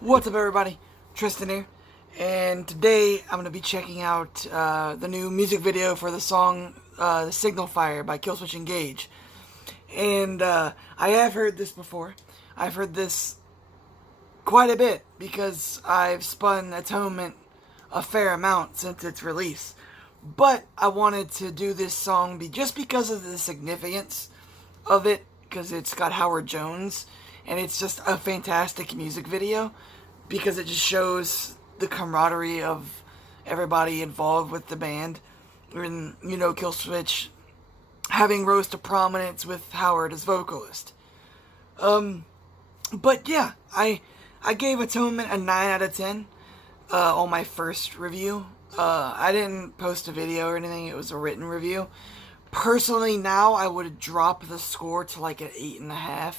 What's up, everybody? Tristan here, and today I'm going to be checking out the new music video for the song The Signal Fire by Killswitch Engage. And I have heard this before. I've heard this quite a bit because I've spun Atonement a fair amount since its release. But I wanted to do this song just because of the significance of it, because it's got Howard Jones, and it's just a fantastic music video, because it just shows the camaraderie of everybody involved with the band. And, you know, Killswitch having rose to prominence with Howard as vocalist. But yeah, I gave Atonement a 9 out of 10 on my first review. I didn't post a video or anything, it was a written review. Personally, now I would drop the score to like an 8.5.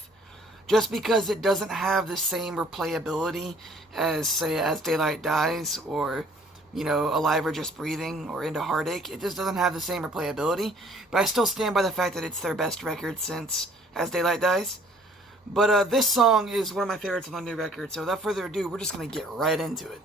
Just because it doesn't have the same replayability as, say, As Daylight Dies, or, you know, Alive or Just Breathing, or Into Heartache. It just doesn't have the same replayability. But I still stand by the fact that it's their best record since As Daylight Dies. But this song is one of my favorites on the new record, so without further ado, we're just going to get right into it.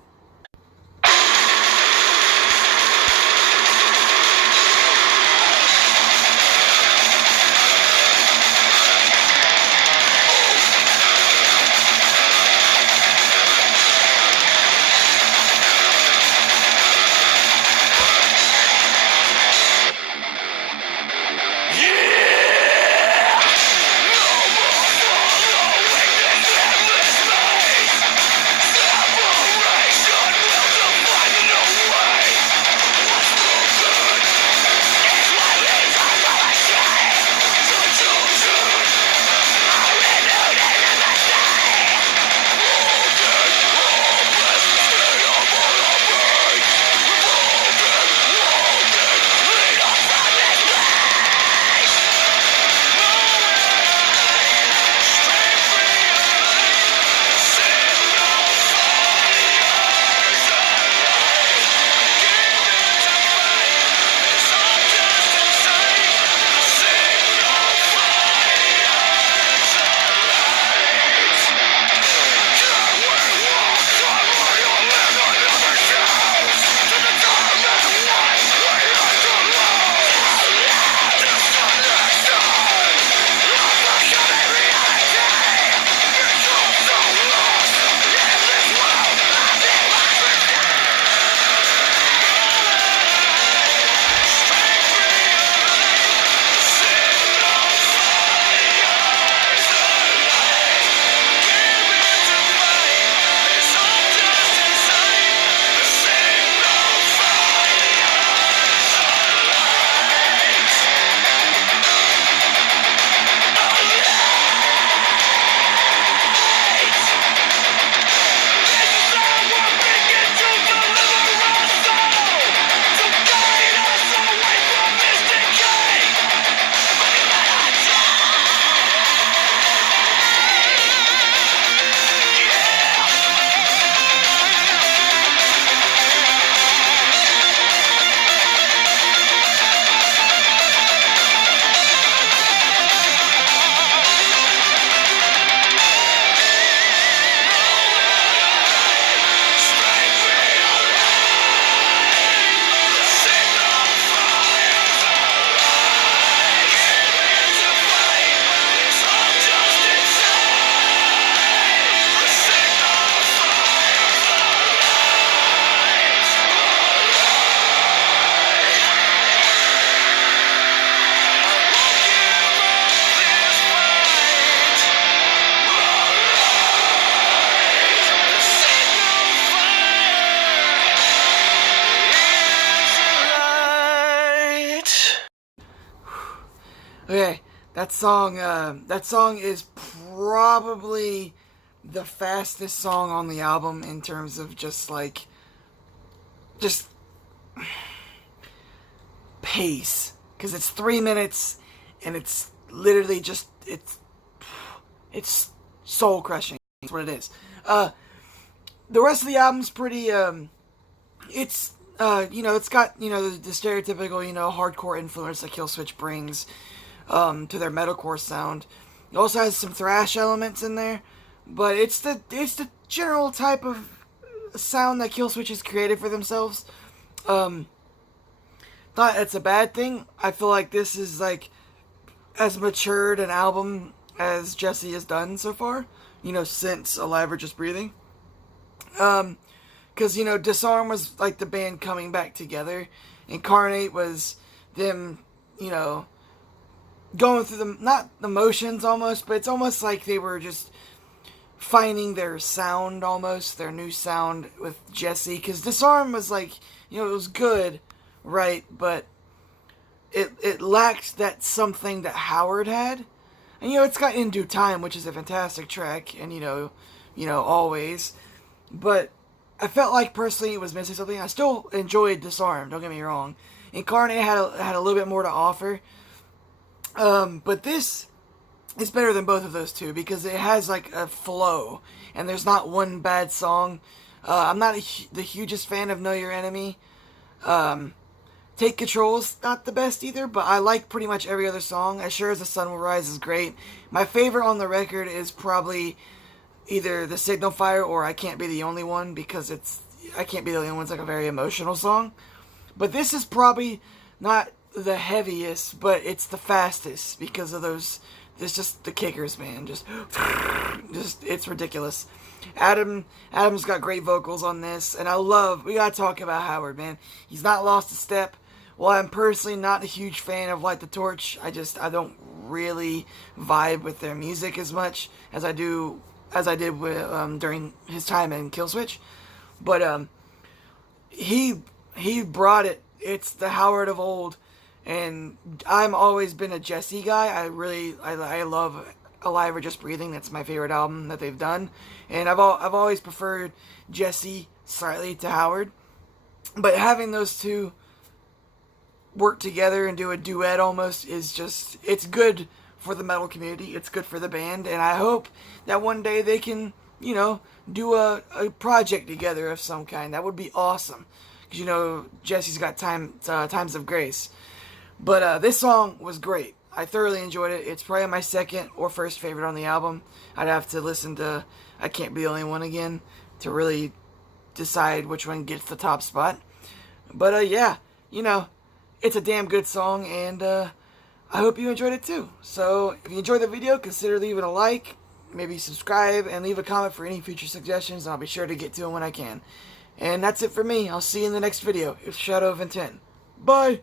Okay, that song is probably the fastest song on the album in terms of just pace, because it's 3 minutes and it's literally just it's soul crushing. That's what it is. The rest of the album's pretty it's you know, it's got, you know, the stereotypical, you know, hardcore influence that Killswitch brings to their metalcore sound. It also has some thrash elements in there, but it's the general type of sound that Killswitch has created for themselves. Not it's a bad thing. I feel like this is like as matured an album as Jesse has done so far, you know, since Alive or Just Breathing. Because, you know, Disarm was like the band coming back together. Incarnate was them, you know, going through the, not the motions almost, but it's almost like they were just finding their sound almost, their new sound with Jesse. Because Disarm was like, you know, it was good, right? But it lacked that something that Howard had. And, you know, it's got In Due Time, which is a fantastic track, and, you know, always. But I felt like personally it was missing something. I still enjoyed Disarm, don't get me wrong. Incarnate had a little bit more to offer. But this is better than both of those two because it has like a flow and there's not one bad song. I'm not the hugest fan of Know Your Enemy. Take Control's not the best either, but I like pretty much every other song. As Sure as the Sun Will Rise is great. My favorite on the record is probably either The Signal Fire or I Can't Be the Only One, because I Can't Be the Only One's like a very emotional song. But this is probably not the heaviest, but it's the fastest because of those. It's just the kickers, man. Just it's ridiculous. Adam's got great vocals on this, and we gotta talk about Howard, man. He's not lost a step. While I'm personally not a huge fan of Light the Torch, I don't really vibe with their music as much as I did with, during his time in Killswitch. But he brought it. It's the Howard of old. And I've always been a Jesse guy. I love Alive or Just Breathing. That's my favorite album that they've done. And I've always preferred Jesse slightly to Howard. But having those two work together and do a duet almost is just, it's good for the metal community. It's good for the band. And I hope that one day they can, you know, do a project together of some kind. That would be awesome. Because, you know, Jesse's got Times of Grace. But this song was great. I thoroughly enjoyed it. It's probably my second or first favorite on the album. I'd have to listen to I Can't Be the Only One again to really decide which one gets the top spot. But yeah, you know, it's a damn good song, and I hope you enjoyed it too. So if you enjoyed the video, consider leaving a like, maybe subscribe, and leave a comment for any future suggestions, and I'll be sure to get to them when I can. And that's it for me. I'll see you in the next video. It's Shadow of Intent. Bye!